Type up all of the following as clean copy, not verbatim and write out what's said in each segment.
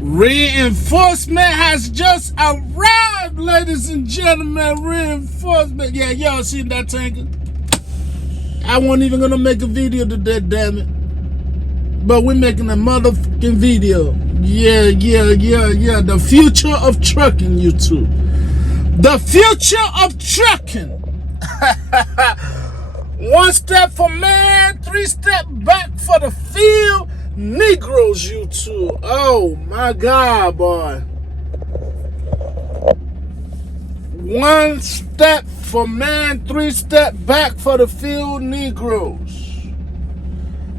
Reinforcement has just arrived, ladies and gentlemen. Reinforcement. Yeah, y'all seen that tanker? I wasn't even gonna make a video today, damn it. But we're making a motherfucking video. Yeah. The future of trucking, YouTube. The future of trucking. 1 step for man, 3 step back for the field. Negroes, YouTube. Oh my God, boy. 1 step for man, 3 step back for the field. Negroes.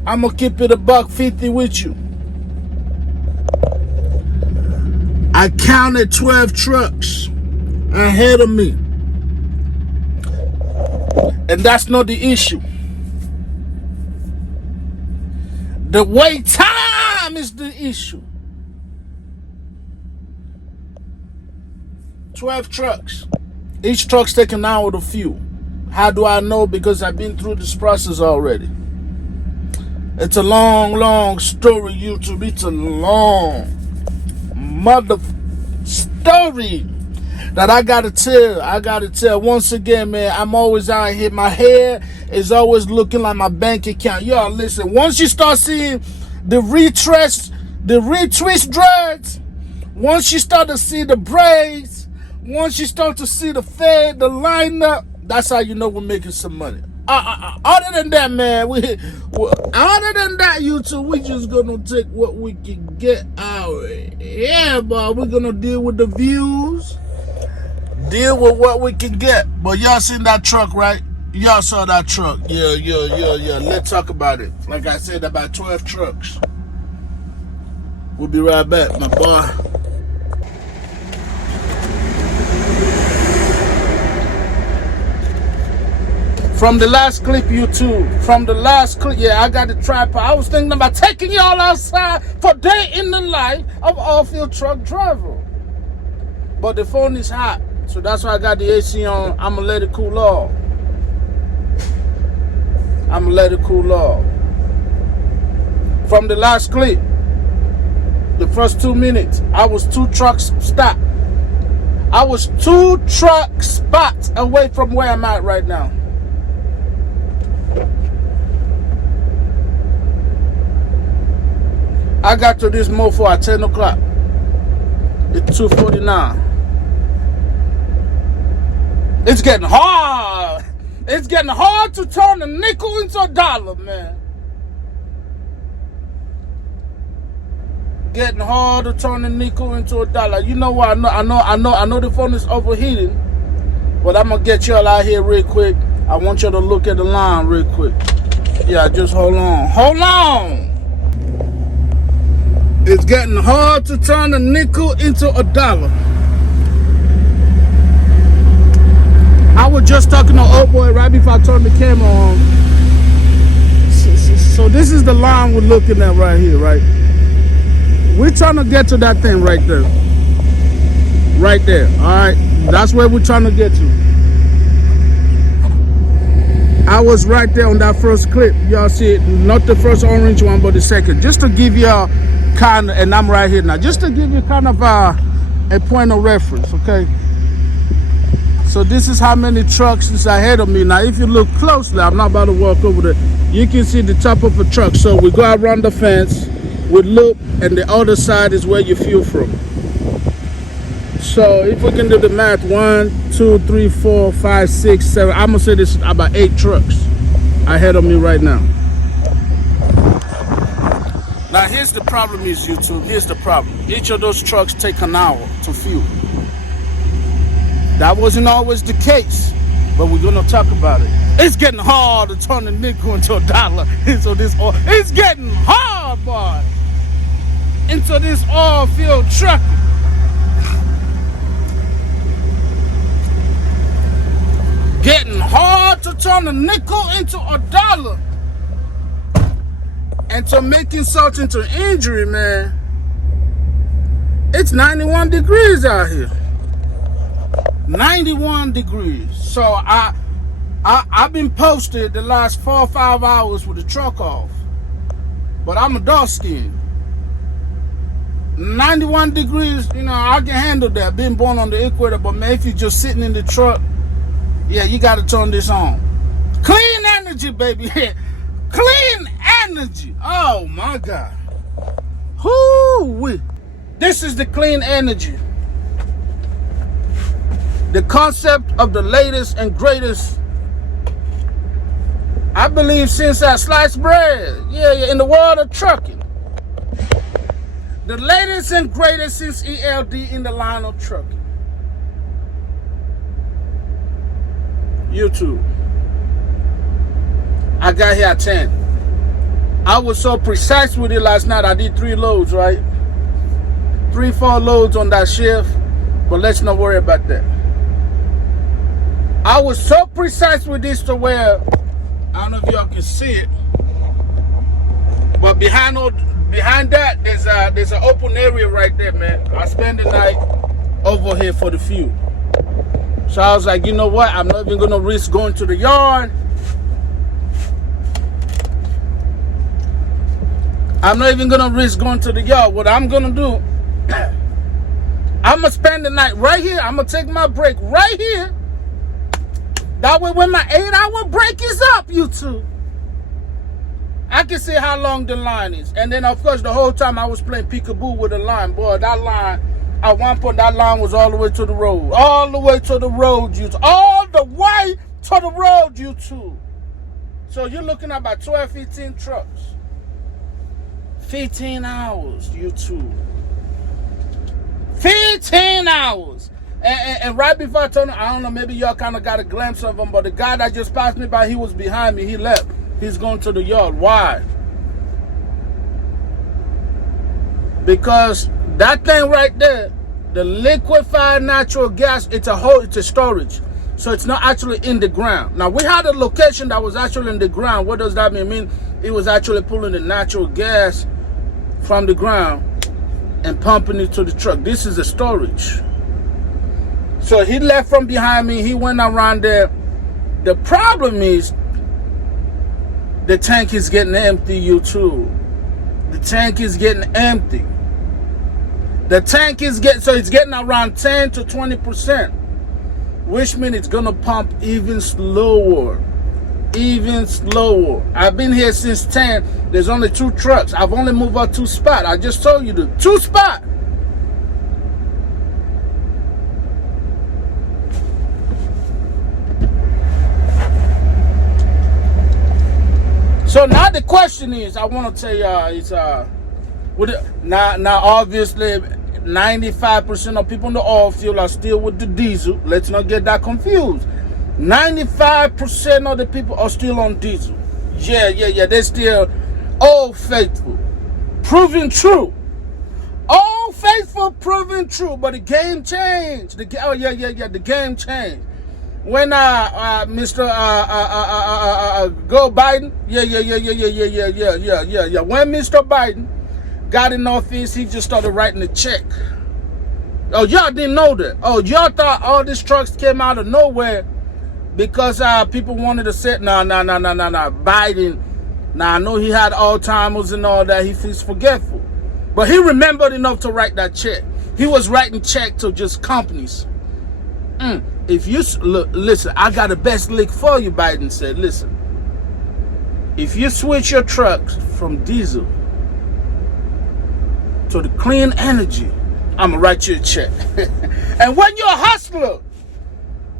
I'm gonna keep it $1.50 with you. I counted 12 trucks ahead of me. And that's not the issue. The wait time is the issue. 12 trucks. Each truck's taking an hour to fuel. How do I know? Because I've been through this process already. It's a long story, YouTube. It's a long mother story that I gotta tell. Once again, man, I'm always out here. My hair is always looking like my bank account. Y'all listen, once you start seeing the retwist dreads, once you start to see the braids, once you start to see the fade, the lineup, that's how you know we're making some money. Other than that, man, YouTube, we just gonna take what we can get out. Yeah, but we're gonna deal with the views, deal with what we can get. But y'all seen that truck, right? Y'all saw that truck. Yeah. Let's talk about it. Like I said, about 12 trucks. We'll be right back, my boy. From the last clip, YouTube. Yeah, I got the tripod. I was thinking about taking y'all outside for day in the life of oil-field truck driver. But the phone is hot, so that's why I got the AC on. I'm gonna let it cool off. From the last clip, the first 2 minutes, I was 2 trucks stopped. I was 2 truck spots away from where I'm at right now. I got to this mofo at 10 o'clock. It's 2:49. It's getting hard. It's getting hard to turn a nickel into a dollar, man. Getting hard to turn a nickel into a dollar. You know what? I know the phone is overheating, but I'm gonna get y'all out here real quick. I want y'all to look at the line real quick. Yeah, just hold on. It's getting hard to turn a nickel into a dollar. I was just talking to old boy right before I turned the camera on. So this is the line we're looking at right here, right? We're trying to get to that thing right there. Right there, all right? That's where we're trying to get to. I was right there on that first clip. Y'all see it, not the first orange one, but the second. Just to give y'all kind of, and I'm right here now, just to give you kind of a point of reference, okay? So this is how many trucks is ahead of me. Now, if you look closely, I'm not about to walk over there. You can see the top of a truck. So we go around the fence, we loop, and the other side is where you fuel from. So if we can do the math, 1, 2, 3, 4, 5, 6, 7. I'm gonna say this is about 8 trucks ahead of me right now. Now here's the problem is, YouTube, here's the problem. Each of those trucks take an hour to fuel. That wasn't always the case, but we're gonna talk about it. It's getting hard to turn a nickel into a dollar into this oil. It's getting hard, boy, into this oil field trucking. Getting hard to turn a nickel into a dollar. And to make insult into injury, man, it's 91 degrees out here. 91 degrees. So I've been posted the last 4 or 5 hours with the truck off. But I'm a dark skin. 91 degrees, you know, I can handle that. Being born on the equator, but man, if you're just sitting in the truck, yeah, you got to turn this on. Clean energy, baby. Clean energy. Oh my God. Whoo-wee. This is the clean energy. The concept of the latest and greatest, I believe, since sliced bread. Yeah, in the world of trucking. The latest and greatest since ELD in the line of trucking. YouTube. I got here at 10. I was so precise with it last night. I did 3 loads, right? 3-4 loads on that shift. But let's not worry about that. I was so precise with this to where, I don't know if y'all can see it, but behind that, there's an open area right there, man. I spent the night over here for the fuel. So I was like, you know what? I'm not even gonna risk going to the yard. I'm not even gonna risk going to the yard. What I'm gonna do, I'm gonna spend the night right here. I'm gonna take my break right here. That way when my 8-hour break is up, YouTube, I can see how long the line is. And then, of course, the whole time I was playing peekaboo with the line. Boy, that line, at one point, that line was all the way to the road. All the way to the road, YouTube. All the way to the road, YouTube. So you're looking at about 12, 15 trucks. 15 hours, YouTube. 15 hours. And right before I told him, I don't know, maybe y'all kind of got a glimpse of him, but the guy that just passed me by, he was behind me. He left. He's going to the yard. Why? Because that thing right there, the liquefied natural gas, it's a storage. So it's not actually in the ground. Now, we had a location that was actually in the ground. What does that mean? I mean, it was actually pulling the natural gas from the ground and pumping it to the truck. This is a storage. So he left from behind me. He went around there. The problem is the tank is getting empty, YouTube. The tank is getting empty. The tank is it's getting around 10 to 20%, which means it's gonna pump even slower. Even slower. I've been here since 10. There's only 2 trucks. I've only moved out 2 spots. I just told you the 2 spots. So now the question is, I want to tell y'all, is now obviously 95% of people in the oil field are still with the diesel. Let's not get that confused. 95% of the people are still on diesel. Yeah. They're still old faithful, proving true. Old faithful, proving true. But the game changed. The game changed. When Mr. Go Biden, yeah. When Mr. Biden got in office, he just started writing a check. Oh, y'all didn't know that. Oh, y'all thought all these trucks came out of nowhere because people wanted to say, no. Biden, now I know he had Alzheimer's and all that. He's forgetful. But he remembered enough to write that check. He was writing check to just companies. If you look, listen, I got the best lick for you, Biden said. Listen, if you switch your trucks from diesel to the clean energy, I'm going to write you a check. And when you're a hustler,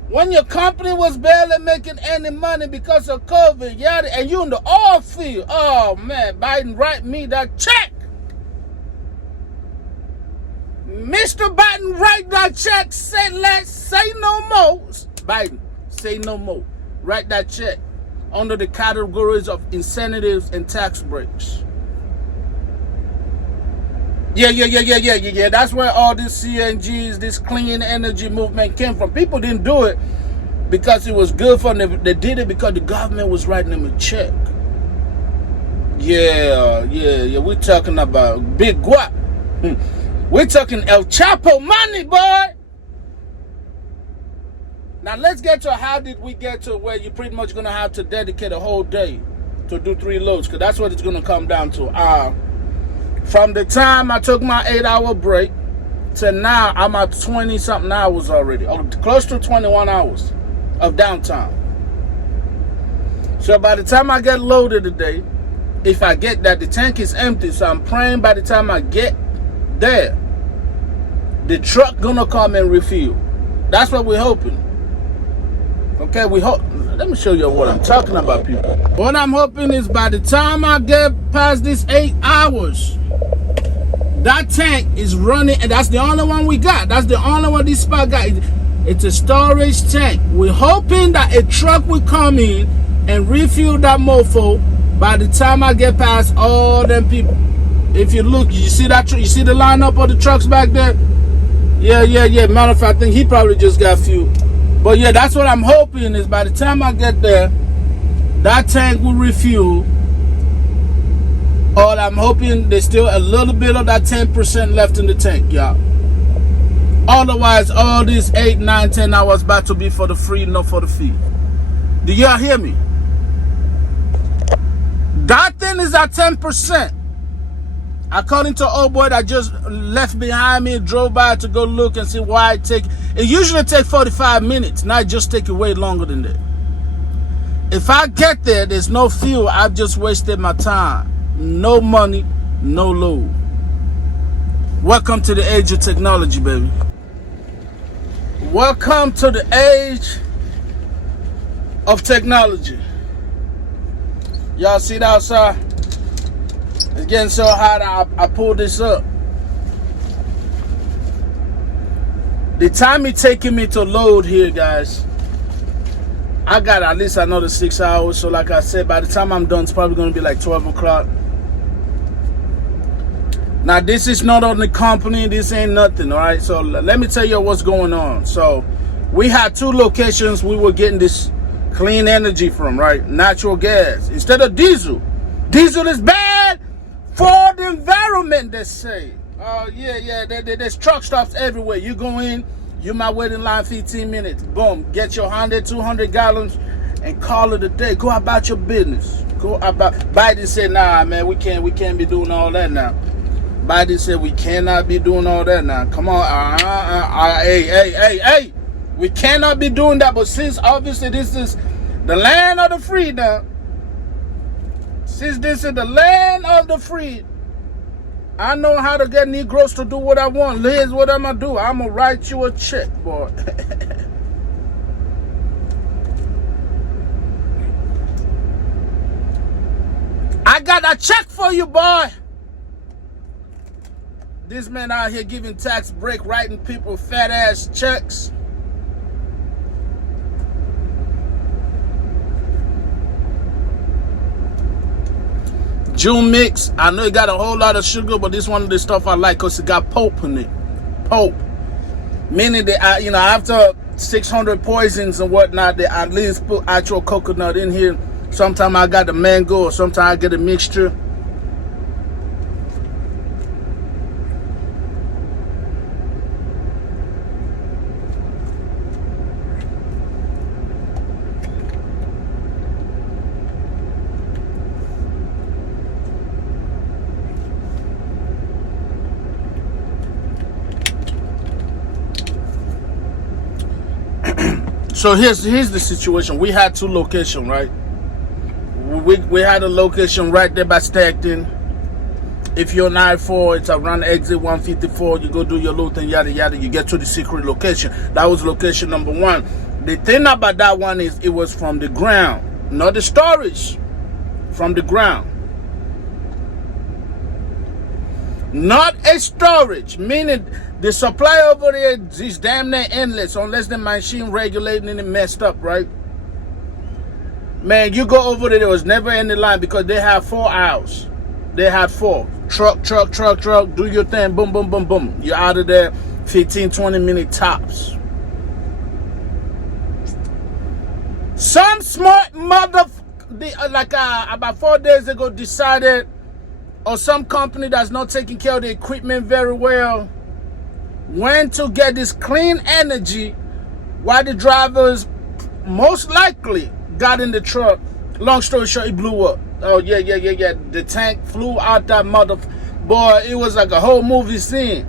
when your company was barely making any money because of COVID, and you in the oil field, oh man, Biden, write me that check. Mr. Biden, write that check. Say no more. Biden, say no more. Write that check under the categories of incentives and tax breaks. Yeah. That's where all this CNGs, this clean energy movement came from. People didn't do it because it was good for them. They did it because the government was writing them a check. Yeah. We're talking about big guap. We're talking El Chapo money, boy. Now let's get to how did we get to where you're pretty much going to have to dedicate a whole day to do 3 loads, because that's what it's going to come down to. From the time I took my 8-hour break to now, I'm at 20-something hours already. Close to 21 hours of downtime. So by the time I get loaded today, if I get that, the tank is empty. So I'm praying by the time I get there, the truck gonna come and refuel. That's what we're hoping. Okay, we hope. Let me show you what I'm talking about, people. What I'm hoping is by the time I get past these 8 hours, that tank is running, and that's the only one we got. That's the only one this spot got. It's a storage tank. We're hoping that a truck will come in and refuel that mofo by the time I get past all them people. If you look, you see that? You see the lineup of the trucks back there? Yeah. Matter of fact, I think he probably just got fuel. But yeah, that's what I'm hoping is by the time I get there, that tank will refuel. All I'm hoping there's still a little bit of that 10% left in the tank, y'all. Otherwise, all these 8, 9, 10 hours about to be for the free, not for the fee. Do y'all hear me? That thing is at 10%. According to old boy that just left behind me, drove by to go look and see why it usually takes 45 minutes. Now it just take it way longer than that. If I get there, there's no fuel, I've just wasted my time. No money, no load. Welcome to the age of technology, baby. Welcome to the age of technology. Y'all see that outside? It's getting so hot, I pulled this up. The time it's taking me to load here, guys, I got at least another 6 hours. So like I said, by the time I'm done, it's probably going to be like 12 o'clock. Now, this is not on the company. This ain't nothing, all right? So let me tell you what's going on. So we had 2 locations we were getting this clean energy from, right? Natural gas instead of diesel. Diesel is bad for the environment, they say. Yeah. There's truck stops everywhere. You go in, you might wait in line 15 minutes. Boom, get your 100, 200 gallons and call it a day. Go about your business. Go about. Biden said, nah, man, we can't be doing all that now. Biden said we cannot be doing all that now. Come on, hey. We cannot be doing that. But since obviously this is the land of the free now, since this is the land of the free, I know how to get Negroes to do what I want. Here's what I'm going to do. I'm going to write you a check, boy. I got a check for you, boy. This man out here giving tax break, writing people fat ass checks. June mix. I know it got a whole lot of sugar, but this one of the stuff I like because it got pulp in it. Pulp. Meaning that, after 600 poisons and whatnot, they at least put actual coconut in here. Sometimes I got the mango, or sometimes I get a mixture. So here's the situation. We had 2 locations, right? We had a location right there by Stockton. If you're on I-4, it's around exit 154. You go do your loot and yada yada. You get to the secret location. That was location number 1. The thing about that one is it was from the ground, not the storage. From the ground. Not a storage, meaning the supply over there is damn near endless unless the machine regulating it messed up, right? Man, you go over there was never any line because they have 4 aisles. They had 4. Truck, do your thing, boom, boom, boom, boom. You're out of there 15, 20 minute tops. Some smart about 4 days ago decided, or some company that's not taking care of the equipment very well, went to get this clean energy while the drivers most likely got in the truck. Long story short, it blew up. Oh, yeah. The tank flew out that Boy, it was like a whole movie scene.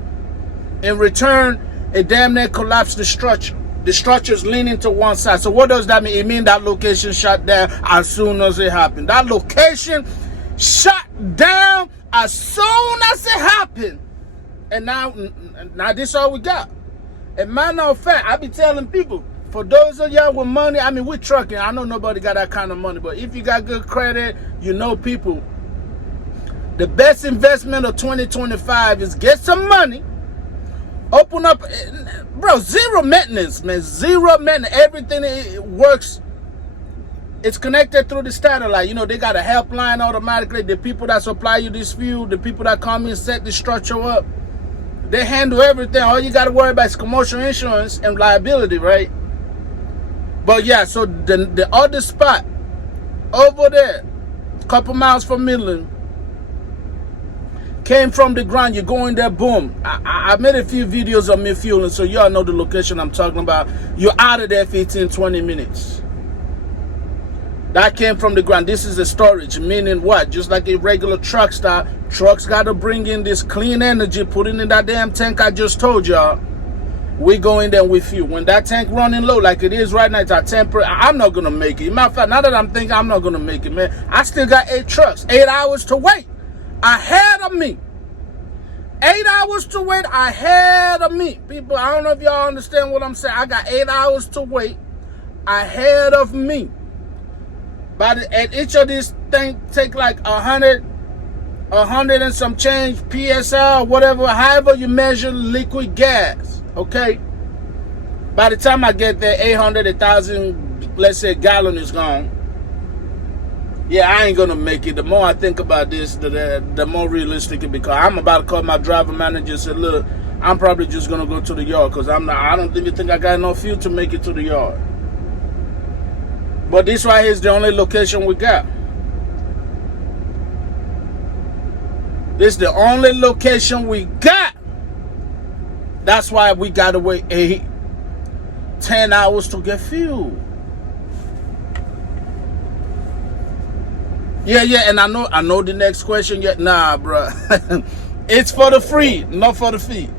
In return, it damn near collapsed the structure. The structure's leaning to one side. So what does that mean? It means that location shut down as soon as it happened. That location shut down as soon as it happened. And now this is all we got. And matter of fact, I be telling people, for those of y'all with money, I mean, we're trucking. I know nobody got that kind of money, but if you got good credit, you know people. The best investment of 2025 is get some money, open up, bro, zero maintenance, man, zero maintenance. Everything it works. It's connected through the satellite. You know, they got a helpline automatically. The people that supply you this fuel, the people that come in set the structure up, they handle everything. All you got to worry about is commercial insurance and liability, right? But yeah, so the other spot over there, a couple miles from Midland, came from the ground. You go in there, boom. I made a few videos of me fueling, so y'all know the location I'm talking about. You're out of there 15, 20 minutes. That came from the ground. This is a storage, meaning what? Just like a regular truck stop, trucks got to bring in this clean energy, put it in that damn tank I just told y'all. We go in there with you. When that tank running low, like it is right now, it's at 10%. I'm not going to make it. Matter of fact, now that I'm thinking, I'm not going to make it, man. I still got 8 trucks, 8 hours to wait ahead of me. 8 hours to wait ahead of me. People, I don't know if y'all understand what I'm saying. I got 8 hours to wait ahead of me. And each of these things take like 100 and some change PSI, whatever, however you measure liquid gas, okay? By the time I get there, 800, 1,000, let's say, gallon is gone. Yeah, I ain't gonna make it. The more I think about this, the more realistic it becomes. I'm about to call my driver manager and say, look, I'm probably just gonna go to the yard because I don't even think I got enough fuel to make it to the yard. But this right here is the only location we got. This is the only location we got. That's why we gotta wait 8, 10 hours to get fuel. Yeah, and I know the next question. Nah, bro. It's for the free, not for the fee.